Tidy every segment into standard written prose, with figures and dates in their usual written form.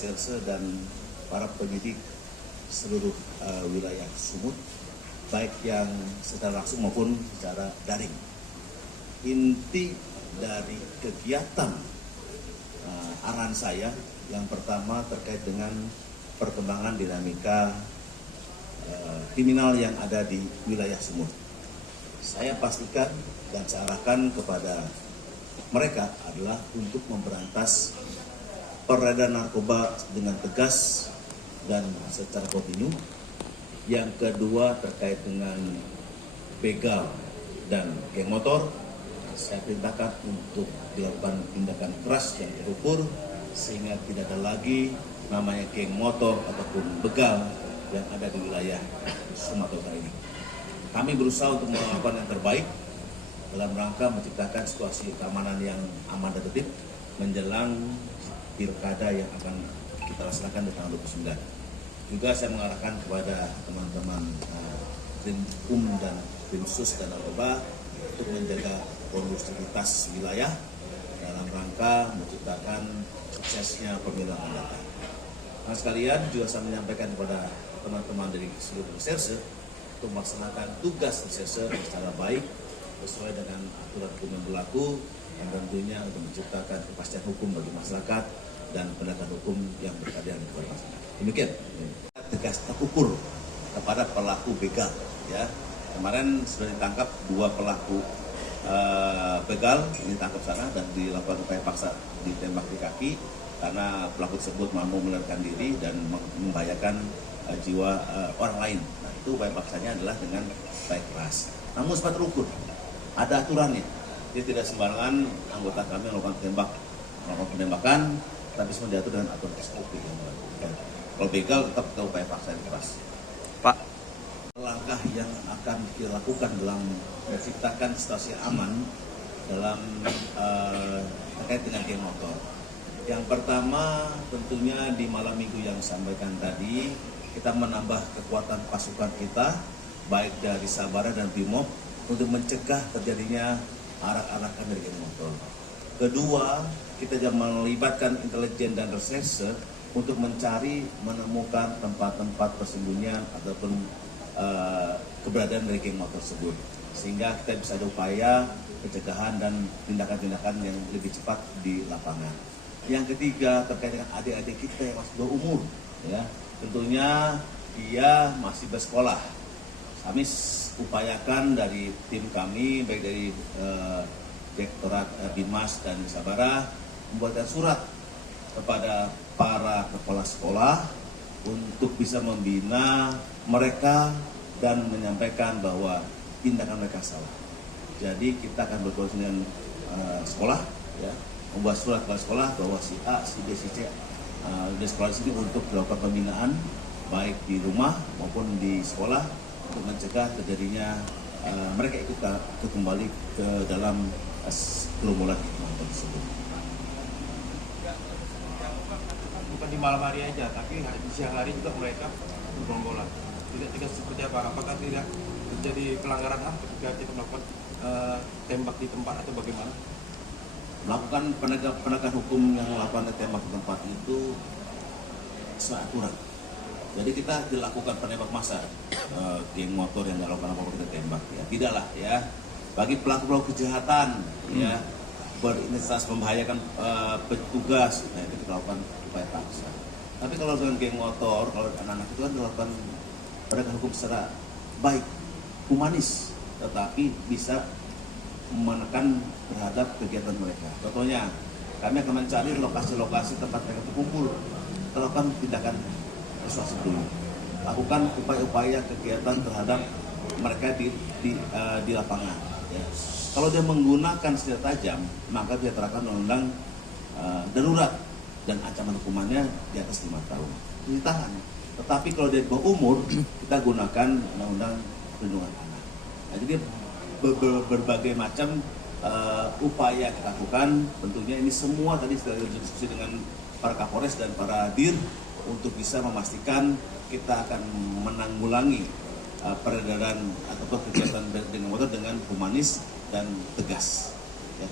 Reserse dan para penyidik seluruh wilayah Sumut, baik yang secara langsung maupun secara daring. Inti dari kegiatan arahan saya yang pertama terkait dengan perkembangan dinamika kriminal yang ada di wilayah Sumut. Saya pastikan dan saya arahkan kepada mereka adalah untuk memberantas peredaran narkoba dengan tegas dan secara kontinu. Yang kedua terkait dengan begal dan geng motor, saya perintahkan untuk dilakukan tindakan keras dan terukur sehingga tidak ada lagi namanya geng motor ataupun begal yang ada di wilayah Sumatera Utara ini. Kami berusaha untuk melakukan yang terbaik dalam rangka menciptakan situasi keamanan yang aman dan tertib menjelang pilkada yang akan kita laksanakan di tanggal 29. Juga saya mengarahkan kepada teman-teman Krim dan Krim Sus dan Narkoba untuk menjaga kondusivitas wilayah dalam rangka menciptakan suksesnya pemilu yang akan datang. Nah sekalian juga saya menyampaikan kepada teman-teman dari seluruh reserse untuk melaksanakan tugas reserse secara baik sesuai dengan aturan hukum yang berlaku dan tentunya untuk menciptakan kepastian hukum bagi masyarakat dan penegakan hukum yang berkeadilan kepada masyarakat. Demikian, tegas terukur kepada pelaku begal. Ya, kemarin sudah ditangkap 2 pelaku begal, ini ditangkap sana dan dilakukan upaya paksa ditembak di kaki karena pelaku tersebut mampu melarikan diri dan membahayakan jiwa orang lain. Nah, itu upaya paksanya adalah dengan baik keras. Namun sempat terukur, ada aturannya. Jadi tidak sembarangan anggota kami melakukan penembakan, tapi semua diatur dengan aturan SOP yang melakukan. Kalau begal tetap ke upaya paksa yang keras. Pak, langkah yang akan kita lakukan dalam menciptakan situasi aman dalam terkait dengan geng motor. Yang pertama tentunya di malam minggu yang sampaikan tadi kita menambah kekuatan pasukan kita baik dari Sabara dan Brimob untuk mencegah terjadinya arak-arakan dari geng motor. Kedua, kita juga melibatkan intelijen dan reserse untuk mencari menemukan tempat-tempat persembunyian ataupun keberadaan dari geng motor tersebut, sehingga kita bisa ada upaya pencegahan dan tindakan-tindakan yang lebih cepat di lapangan. Yang ketiga terkait dengan adik-adik kita yang masih berumur, ya tentunya dia masih bersekolah. Kami upayakan dari tim kami baik dari Direktorat Binmas dan Sabara membuatkan surat kepada para kepala sekolah untuk bisa membina mereka dan menyampaikan bahwa tindakan mereka salah. Jadi kita akan berkoordinasi dengan sekolah, ya, membuat surat kepada sekolah bahwa si A, si B, si C di sekolah sini untuk dilakukan pembinaan baik di rumah maupun di sekolah untuk mencegah terjadinya mereka ikut kembali ke dalam kerumunan tersebut. Bukan di malam hari aja, tapi di siang hari juga mereka bergombolan. Tidak seperti apa? Apakah tidak terjadi pelanggaran HAM ketika kita melakukan tembak di tempat atau bagaimana? Melakukan penegakan hukum yang melakukan tembak di tempat itu sesuai aturan. Jadi kita dilakukan penembak massa, geng motor yang nggak lakukan apa-apa kita tembak, ya tidaklah ya. Bagi pelaku-pelaku kejahatan, ya berintensitas membahayakan petugas, nah itu kita lakukan upaya paksa. Tapi kalau dengan geng motor, kalau anak-anak itu kan dilakukan penegakan hukum secara baik, humanis, tetapi bisa menekan terhadap kegiatan mereka. Contohnya, kami akan mencari lokasi-lokasi tempat mereka berkumpul, melakukan tindakan persuasif dulu, lakukan upaya-upaya kegiatan terhadap mereka di lapangan. Ya. Kalau dia menggunakan senjata tajam, maka dia terapkan undang-undang darurat dan ancaman hukumannya di atas 5 tahun. Ditahan. Tetapi kalau dia di bawah umur, kita gunakan undang-undang perlindungan anak. Nah, jadi berbagai macam upaya kita lakukan. Tentunya ini semua tadi sudah diskusi dengan para Kapolres dan para Dir untuk bisa memastikan kita akan menanggulangi peredaran ataupun kegiatan dengan motor dengan humanis dan tegas. Ya.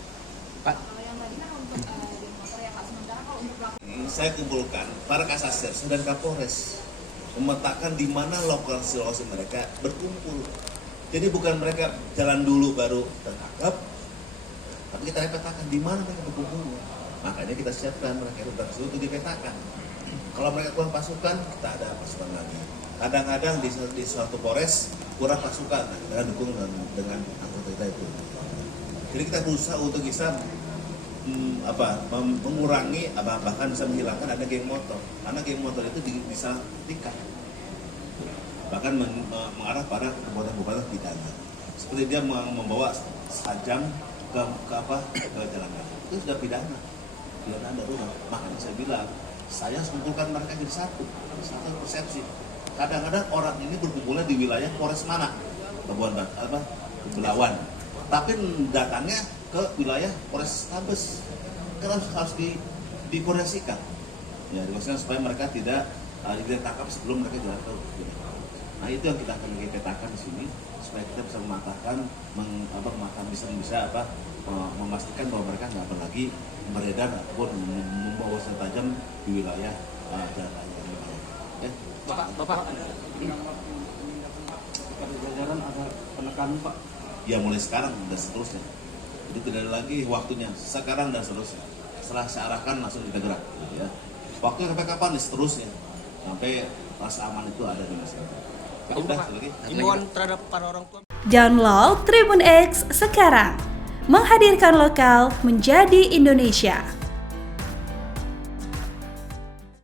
Kalau yang tadi kan untuk geng motor ya Kak, sementara kalau untuk pelaku ini saya kumpulkan para Kasasers dan Kapolres memetakan di mana lokasi-lokasi mereka berkumpul. Jadi bukan mereka jalan dulu baru tertangkap, tapi kita petakan di mana mereka berkumpul. Makanya kita siapkan mereka itu dipetakan. Kalau mereka kurang pasukan, kita ada pasukan lagi. Kadang-kadang di suatu Polres kurang pasukan, nah, kita dukung dengan anggota kita itu. Jadi kita berusaha untuk bisa mengurangi, bahkan bisa menghilangkan ada geng motor. Karena geng motor itu bisa tingkat, bahkan mengarah pada perbuatan pidana. Seperti dia membawa sajam ke jalanan, itu sudah pidana darurat. Makanya saya bilang, saya kumpulkan mereka jadi satu persepsi. Kadang-kadang orang ini berkumpulnya di wilayah Polres mana, Belawan, tapi datangnya ke wilayah Polres Tabes. Kan harus dikoordinasikan, ya, dikoordinasikan supaya mereka tidak ditangkap sebelum mereka jalan ke. Nah itu yang kita akan petakan di sini supaya kita bisa mematahkan, memastikan bahwa mereka nggak lagi beredar ataupun membawa senjata tajam di wilayah jalan raya. Ya. Bapak, pada jajaran ada penekanan Pak? Ya mulai sekarang dan seterusnya. Itu tidak ada lagi waktunya. Sekarang dan seterusnya. Setelah saya arahkan langsung kita gerak. Ya. Waktunya sampai kapan? Seterusnya. Sampai rasa aman itu ada di masyarakat. Himbauan terhadap para orang tua. Download Tribun X sekarang. Menghadirkan lokal menjadi Indonesia.